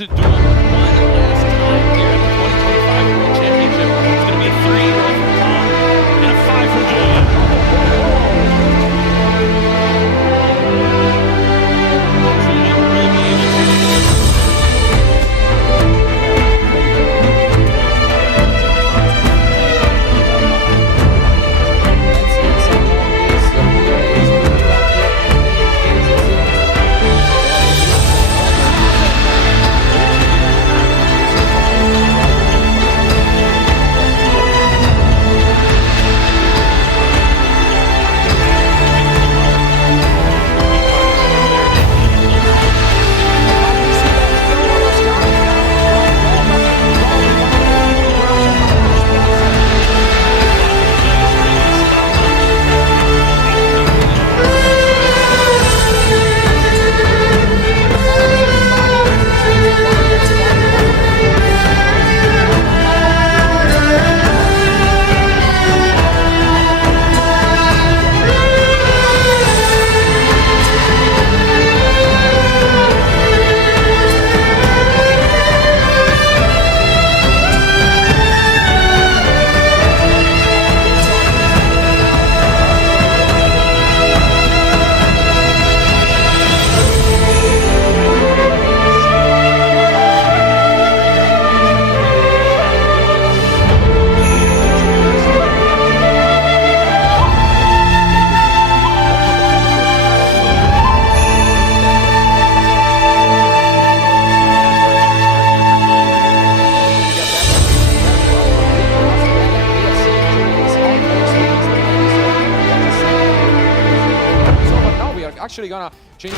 to duel one last time here at the 2025 World Championship. It's going to be a 3 for Tom and a 5 for Julian. Julian will be able to... Actually gonna change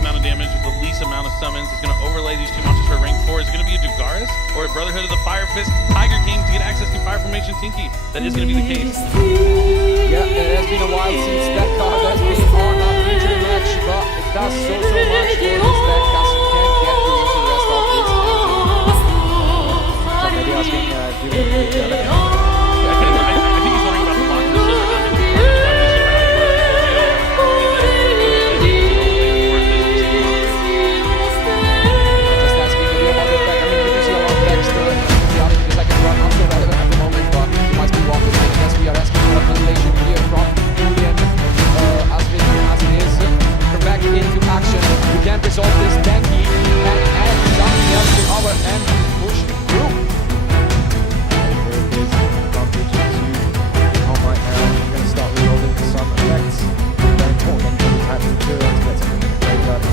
amount of damage with the least amount of summons. He's going to overlay these two monsters for rank 4. Is it going to be a Dugaris or a Brotherhood of the Fire Fist Tiger King to get access to Fire Formation Tinky? That is going to be the case. Yeah, it has been a while since that card has been on a featuring match, but it does so much for this deck as you can get you into the rest of this engine. So maybe asking, do you think I think he's wondering about the lock of the silver. Not the lock of the just asking maybe about the fact, I mean, we do see a lot of text in the after the second run, not so relevant at the moment, but you might be wondering, I guess we are asking for a translation here from Julian, as it is. We're back into action. We can resolve this tanky and add something else to our end to push through. There it is. Advantage to on right now. We're going to start resolving some effects. Very important to attack the material to get something in the graveyard.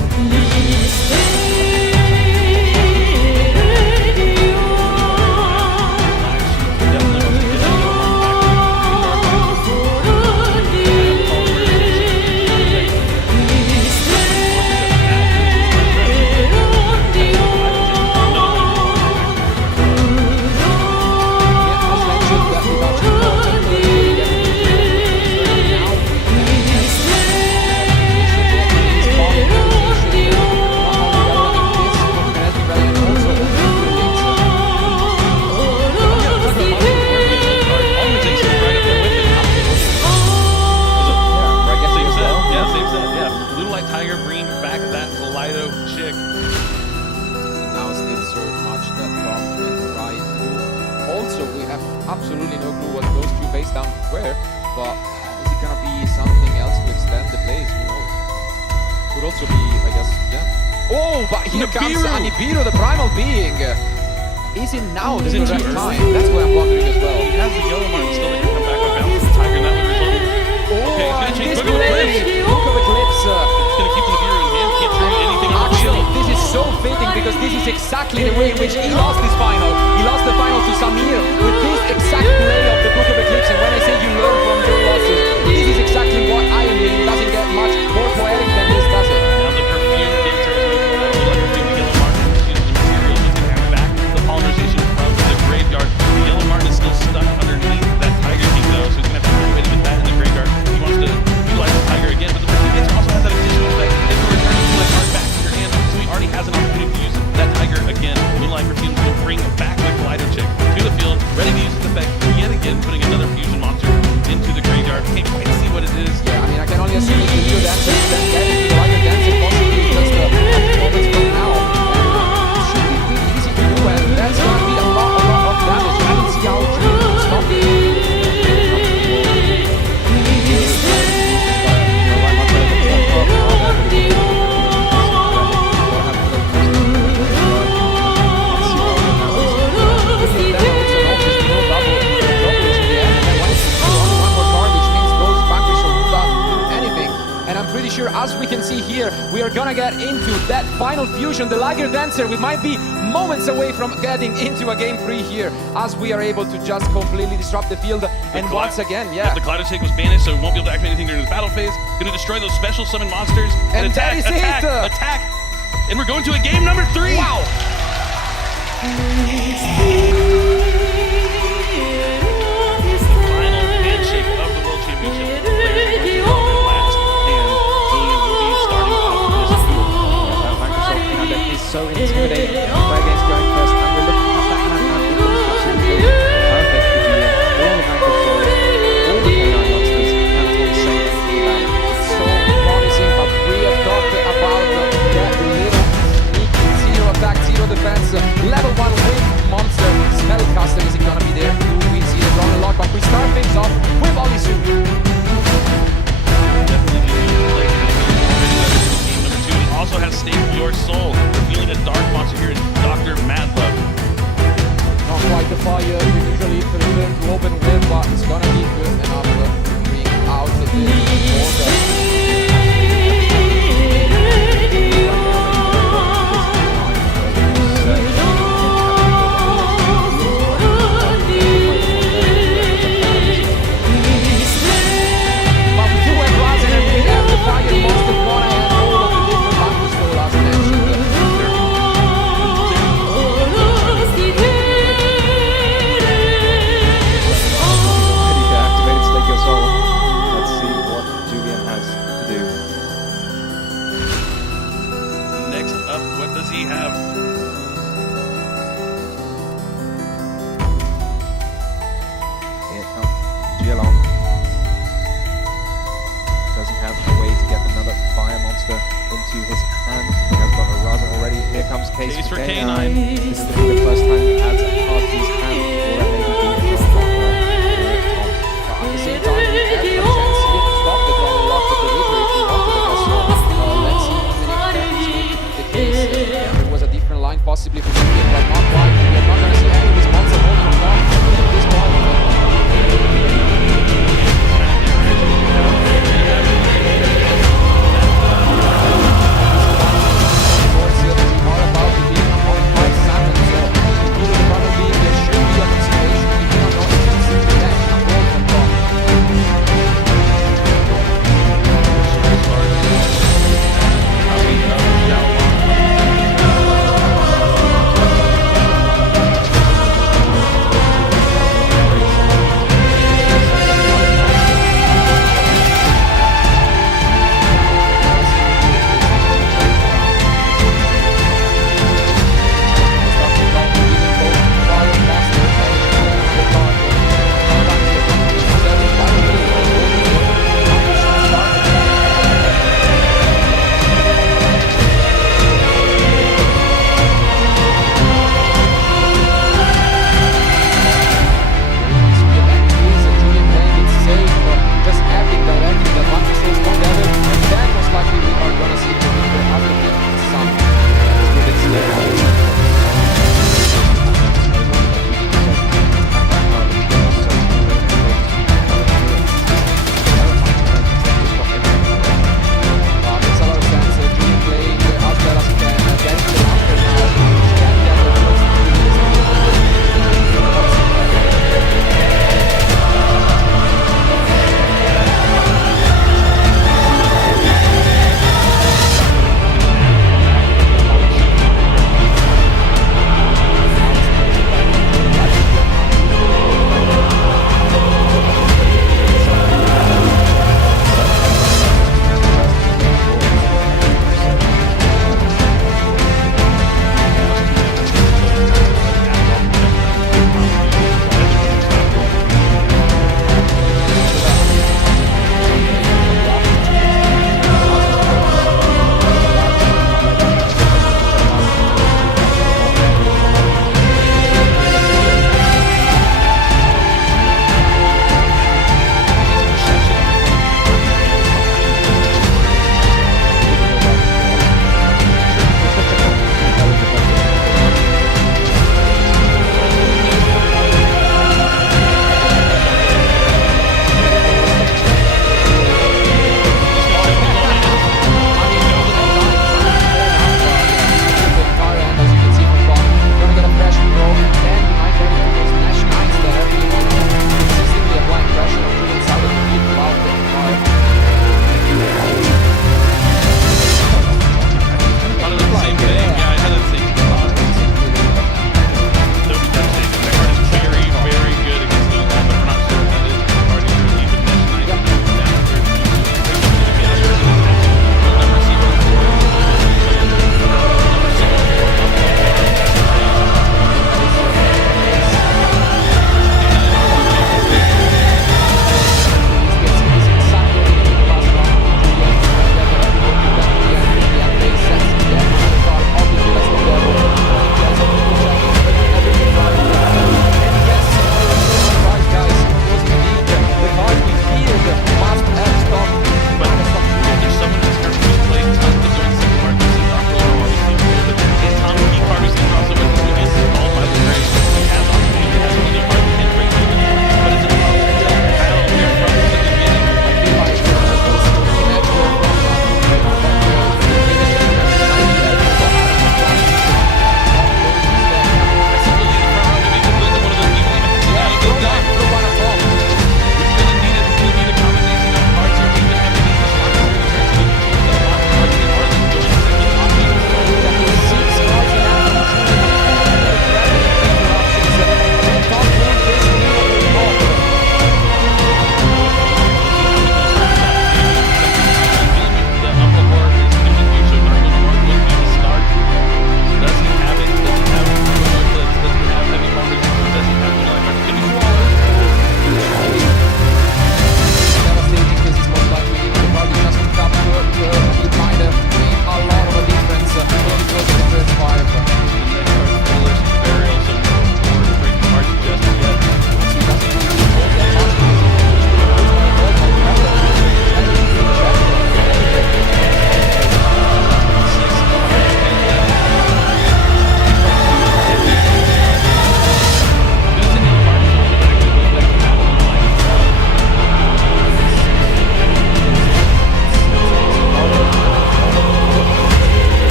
Absolutely no clue what goes to face down where, but is it gonna be something else to extend the plays? Who knows? Could also be, I guess, yeah. Oh, but here comes Nibiru, the primal being. Is it now the correct time? That's what I'm wondering as well. He has the yellow mark still that can come back with bounce the Tiger, and that would result in... Okay, he's gonna change Book of Eclipse. Book of Eclipse. It's gonna keep the Nibiru in hand, can't throw anything on the Actually, field. this is so fitting because this is exactly the way in which he lost his final. He lost the final to Samir with this exact play of the Book of Eclipse. And when I say you learn from your losses, this is exactly what I mean. Doesn't get much more poetic than this, does it? Now the perfume dancer is going to come out. We like perfume, the yellow martin, the materials. It's going to have back the polymerization from the graveyard. The yellow martin is still stuck underneath that Tiger King though, so he's going to have to find a way to get that in the graveyard. He wants to utilize the Tiger again, but the perfume dancer also has that additional effect. If you return the Moonlight card back to your hand, so he already has an opportunity to use that Tiger again. Moonlight perfume is going to bring back the Kaleido chick to the field, ready to use its effect yet again, putting another fusion monster into the graveyard. Can't quite see what it is. Yeah, I mean, I can only assume it's the Leo dancer, then getting to the Liger dancer possibly just a few moments from now. And it should be really easy to do, and that's going to be a lot of damage. I don't see how Dream can stop it. As we can see here, we are gonna get into that final fusion. The Liger Dancer, we might be moments away from getting into a game 3 here, as we are able to just completely disrupt the field. And once again, yeah. The Kaleido chick was banished, so we won't be able to activate anything during the battle phase. Gonna destroy those special summon monsters. And attack, attack! And we're going to a game number 3! Wow! Final handshake of the World Championship. So intimidating to play against going first, and we're looking at that hand and it looks absolutely perfect for Julian. All the Vanquish Forest, all the K9 monsters, and it's all the same thing about it. So promising, but we have talked about that little sneaky zero attack, zero defense, level 1 win monster, spell has a way to get another fire monster into his hand. He has got a Raza already. Here comes Case Case for K9. K9. This is the first time he adds a card to his hand, or that maybe be a draw from Tom. But at the same time, he had a chance here to stop the draw and lock with the Reaper if he wanted, I guess. So let's see even if that is going to be the case. There was a different line possibly for him, but not quite. We're not going to see any of his monster holding him down at this point. Source here is not about to be a 1.5 salmon, so either probably there should be a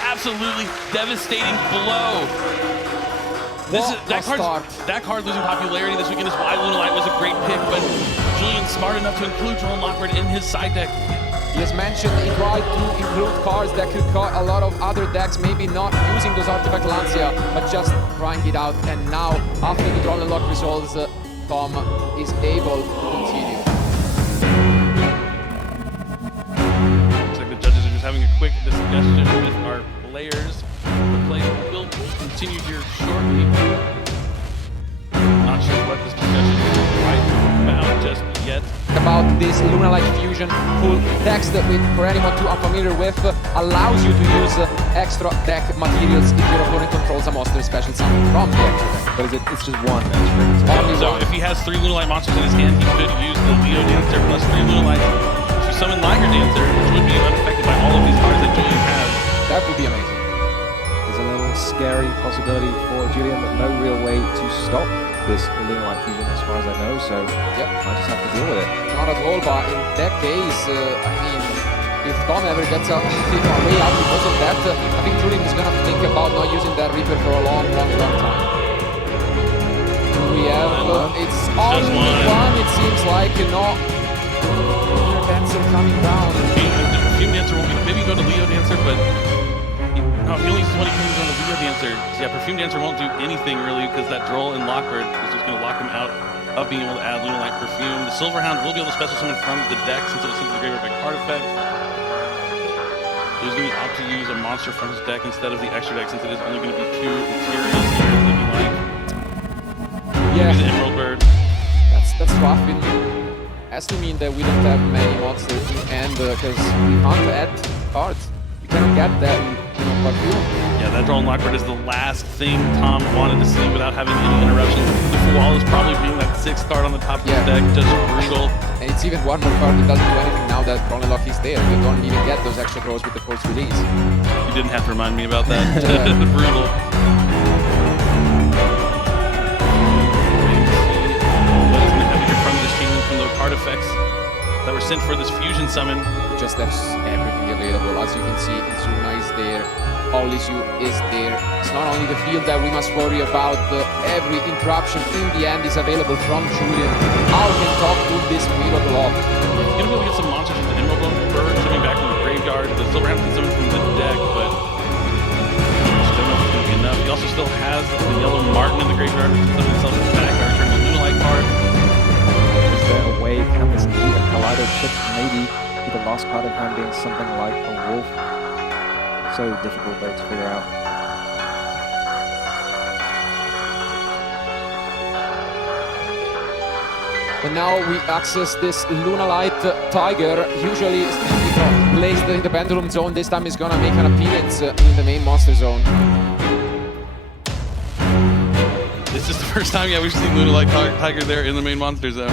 absolutely devastating blow. That card losing popularity this weekend is why Lunalight was a great pick, but Julian's smart enough to include Droll and Lockbird in his side deck. He has mentioned he tried to include cards that could cut a lot of other decks, maybe not using those Artifact Lancia, but just trying it out. And now, after the Droll and Lock results, Tom is able to continue. Looks like the judges are just having a quick discussion with our players. The play will continue here shortly. Not sure what this discussion is right about just yet. About this Lunalight Fusion full text, for anyone too unfamiliar with, allows you to use extra deck materials if your opponent controls a monster special summon from the extra deck. But it's just one extra. So if he has 3 Lunalight monsters in his hand, he could use the Leo Dancer plus 3 Lunalight to summon Liger Dancer, which would be unaffected by all of these cards that Julian has. That would be amazing. There's a little scary possibility for Julian, but no real way to stop this Lunalight Fusion as far as I know, so yep. I just have to deal with it. Not at all, but in that case, I mean, if Tom ever gets a way out because of that, I think Julian is going to think about not using that Reaper for a long time. We have, it's only one, it seems like, not Dancer coming down. The Perfume Dancer won't be, maybe go to Leo Dancer, but no, he only uses when he can use on the Leo Dancer. Yeah, Perfume Dancer won't do anything really because that Droll and Lockbird is just going to lock him out of being able to add Lunalight Perfume. The Silverhound will be able to special summon from the deck since it was sent to the graveyard by card effect. He's going to opt to use a monster from his deck instead of the extra deck since it is only going to be 2 materials here, looking like. Yeah. Use the Emerald Bird. That's rough. It has to mean that we don't have many monsters in hand because we can't add cards. We cannot get that. Yeah, that Droll and Lockbird is the last thing Tom wanted to see without having any interruptions. The Fool is probably being that 6th card on the top of the deck, just brutal. And it's even one more card that doesn't do anything now that Droll and Lock is there. You don't even get those extra draws with the first release. You didn't have to remind me about that. Brutal. What is going to happen here from this chain from the card effects that were sent for this fusion summon? It just has everything available. As you can see, Izuna is there. Olisu is there. It's not only the field that we must worry about, every interruption in the end is available from Julian. How can talk to this Miracle off? He's going to be able to get some monsters with the Emerald Bird coming back from the graveyard. The Silverhound can summon from the deck, but I just don't know if it's going to be enough. He also still has the Yellow Martin in the graveyard, which can summon himself back by returning the Lunalight card. Is there a way, can this be a Kaleido chip maybe, with the last card in hand being something like a wolf? So difficult though to figure out. But now we access this Lunalight Tiger. Usually plays the Pendulum Zone. This time he's gonna make an appearance in the main monster zone. This is the first time, yeah, we've seen Lunalight Tiger there in the main monster zone.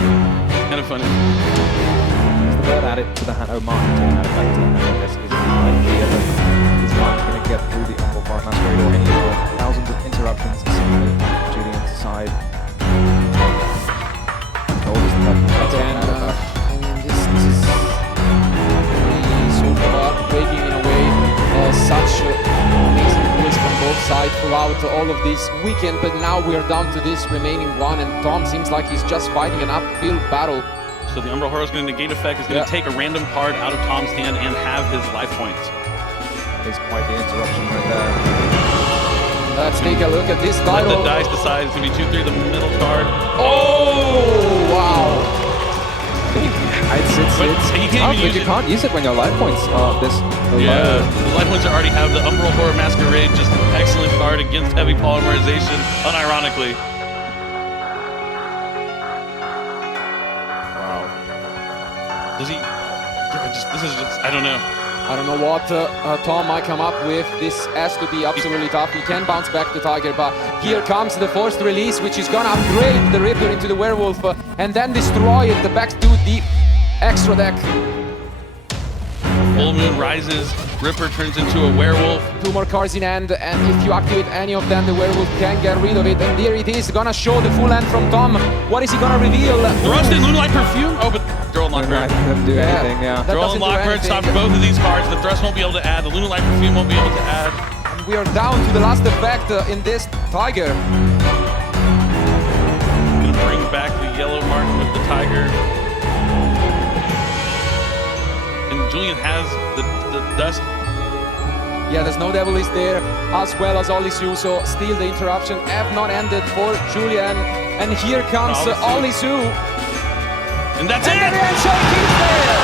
Kind of funny. Is the bird added to the hand? Oh, Mark taking that effect. I guess is the idea that is Mark going to get through the Umbral Fire Masquerade or any of the thousands of interruptions similarly on Julian's side? This is sort of heartbreaking in a way. Such amazing rules from both sides throughout all of this weekend, but now we're down to this remaining one, and Tom seems like he's just fighting an uphill battle. So the Umbral Horror is going to negate effect, is going to take a random card out of Tom's hand and have his life points. It's quite the interruption right there. Let's take a look at this title. Let the dice decide. It's going to be 2-3, the middle card. Oh, wow. It's tough, but you can't use it when your life points are this low. Yeah, the life points are already have the Umbral Horror Masquerade, just an excellent card against heavy polymerization, unironically. Wow. Does he? Yeah, this is just, I don't know. I don't know what Tom might come up with. This has to be absolutely tough. He can bounce back the Tiger, but here comes the forced release, which is gonna upgrade the Rippler into the Werewolf and then destroy it back to the extra deck. Full Moon rises. Ripper turns into a werewolf. 2 more cards in hand, and if you activate any of them, the werewolf can get rid of it. And there it is, gonna show the full hand from Tom. What is he gonna reveal? Thrust in Moonlight Perfume. Oh, but Girl and Right, Lockhart. doesn't do anything, yeah. That Girl doesn't and do Lockhart anything. stops both of these cards. The Thrust won't be able to add. The Moonlight Perfume won't be able to add. And we are down to the last effect in this Tiger. Gonna bring back the yellow mark with the Tiger. And Julian has the dust. Yeah, there's no Devil is there, as well as Olisu, so still the interruption have not ended for Julian. And here comes Olisu. And that's And it! the reaction is there!